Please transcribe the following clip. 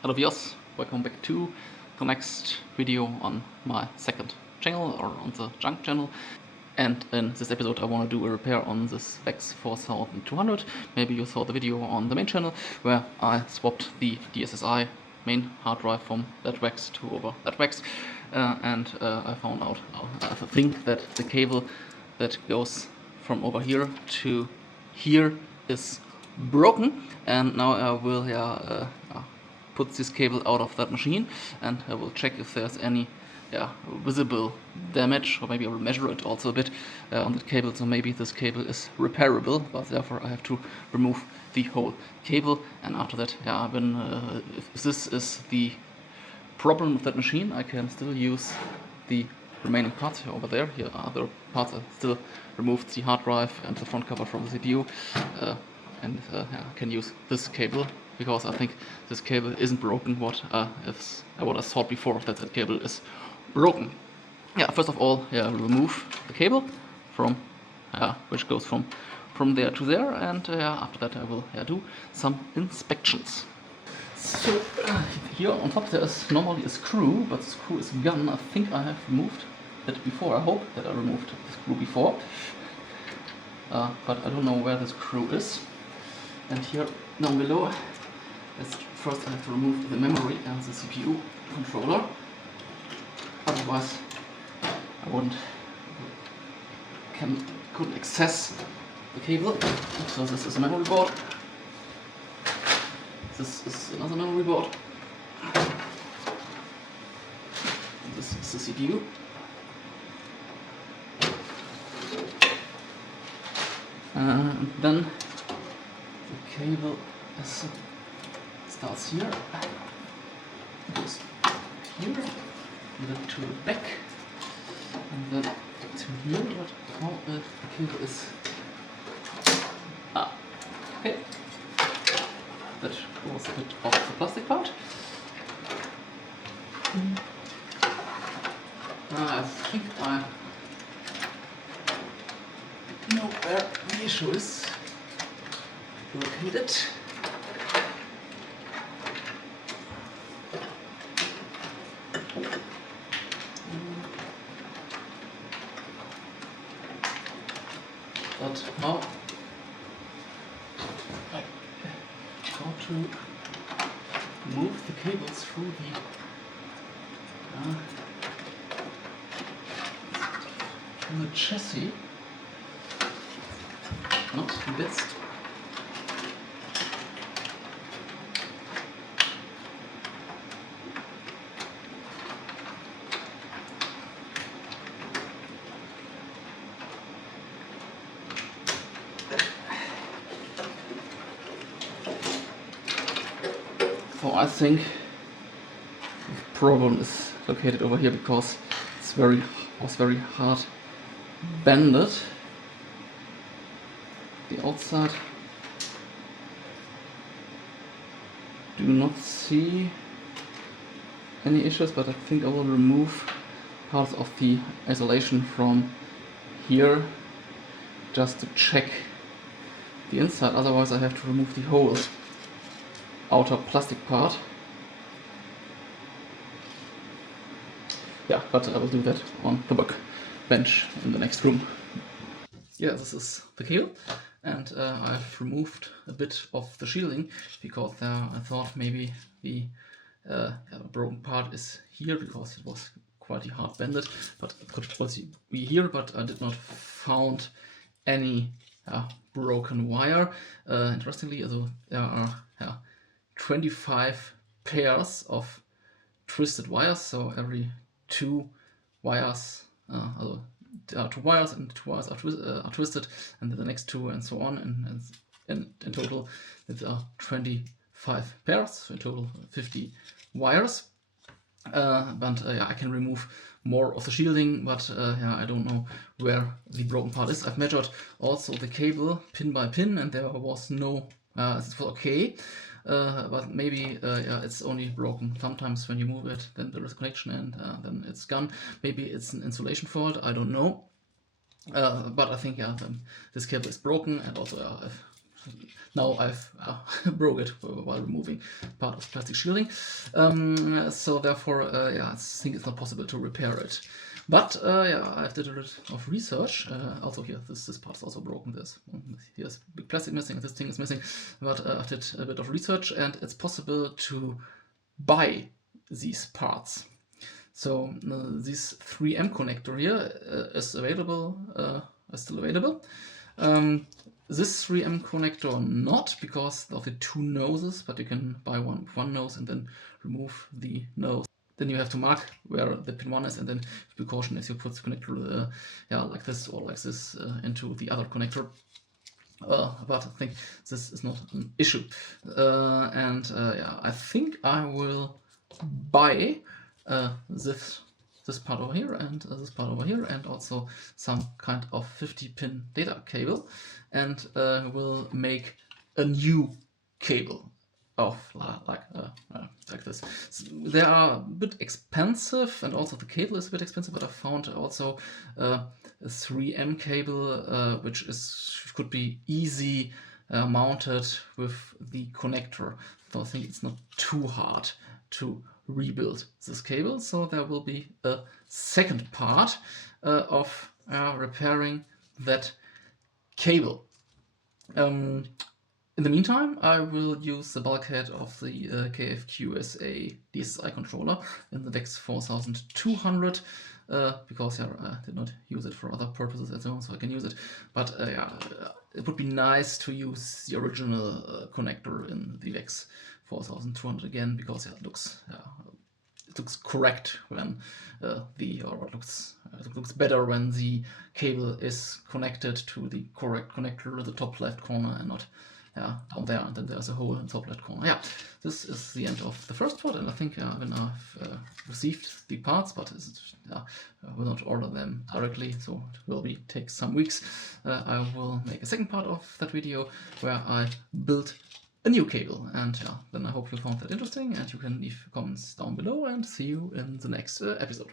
Hello viewers, welcome back to the next video on my second channel, or on the junk channel. And in this episode I want to do a repair on this VEX 4200. Maybe you saw the video on the main channel where I swapped the DSSI main hard drive from that VEX to over that VEX, and I found out, I think that the cable that goes from over here to here is broken, and now I will put this cable out of that machine, and I will check if there's any visible damage, or maybe I will measure it also a bit on the cable. So maybe this cable is repairable, but therefore I have to remove the whole cable. And after that, if this is the problem with that machine, I can still use the remaining parts here over there. Here are other parts. I still removed the hard drive and the front cover from the CPU, and I can use this cable, because I think this cable isn't broken. What I thought before, that the cable is broken. First of all, remove the cable from which goes from there to there, and after that I will do some inspections. So here on top there is normally a screw, but the screw is gone. I think I have removed it before. I hope that I removed the screw before, but I don't know where the screw is. And here down below, first I have to remove the memory and the CPU controller. Otherwise I couldn't access the cable. So this is a memory board. This is another memory board. This is the CPU. And then the cable starts here, goes here, and then to the back, and then to here. But how the cable is okay. That was a bit of the plastic part. I think I know where the issue is located. But how to move the cables through the chassis, not the bits. So I think the problem is located over here, because it's was very hard bended. The outside, do not see any issues, but I think I will remove parts of the isolation from here just to check the inside. Otherwise I have to remove the whole outer plastic part. But I will do that on the workbench in the next room. This is the cable, and I've removed a bit of the shielding, because I thought maybe the broken part is here, because it was quite hard bended, but it could also be here. But I did not found any broken wire. Interestingly, there are 25 pairs of twisted wires, so every two wires, there are two wires, and two wires are twisted, and then the next two, and so on, and in total there are 25 pairs, so in total 50 wires. I can remove more of the shielding, but I don't know where the broken part is. I've measured also the cable pin by pin, and there was no, it was okay. But maybe it's only broken. Sometimes when you move it, then there is a connection, and then it's gone. Maybe it's an insulation fault, I don't know. But I think this cable is broken, and also I've now I've broke it while removing part of plastic shielding. So therefore, yeah, I think it's not possible to repair it. But yeah, I did a bit of research. Also here, this part is also broken. Here's big plastic missing, this thing is missing. But I did a bit of research, and it's possible to buy these parts. So this 3M connector here is available, is still available. This 3M connector not, because of the two noses, but you can buy one with one nose and then remove the nose. Then you have to mark where the pin 1 is, and then with precaution as you put the connector yeah, like this or like this into the other connector. But I think this is not an issue. Yeah, I think I will buy this part over here and this part over here, and also some kind of 50-pin data cable, and will make a new cable of like this. So they are a bit expensive, and also the cable is a bit expensive, but I found also a 3M cable which could be easy mounted with the connector. So I think it's not too hard to rebuild this cable. So there will be a second part of repairing that cable. In the meantime, I will use the bulkhead of the KFQSA DSSI controller in the DEX 4200 because yeah, I did not use it for other purposes at the moment, so I can use it. But yeah, it would be nice to use the original connector in the DEX 4200 again, because yeah, it looks correct when it looks better when the cable is connected to the correct connector at the top left corner, and not down there, and then there's a hole in the top left corner. Yeah, this is the end of the first part, and I think when I've received the parts, but I will not order them directly, so it will take some weeks. I will make a second part of that video where I build a new cable, and yeah, then I hope you found that interesting, and you can leave comments down below, and see you in the next episode.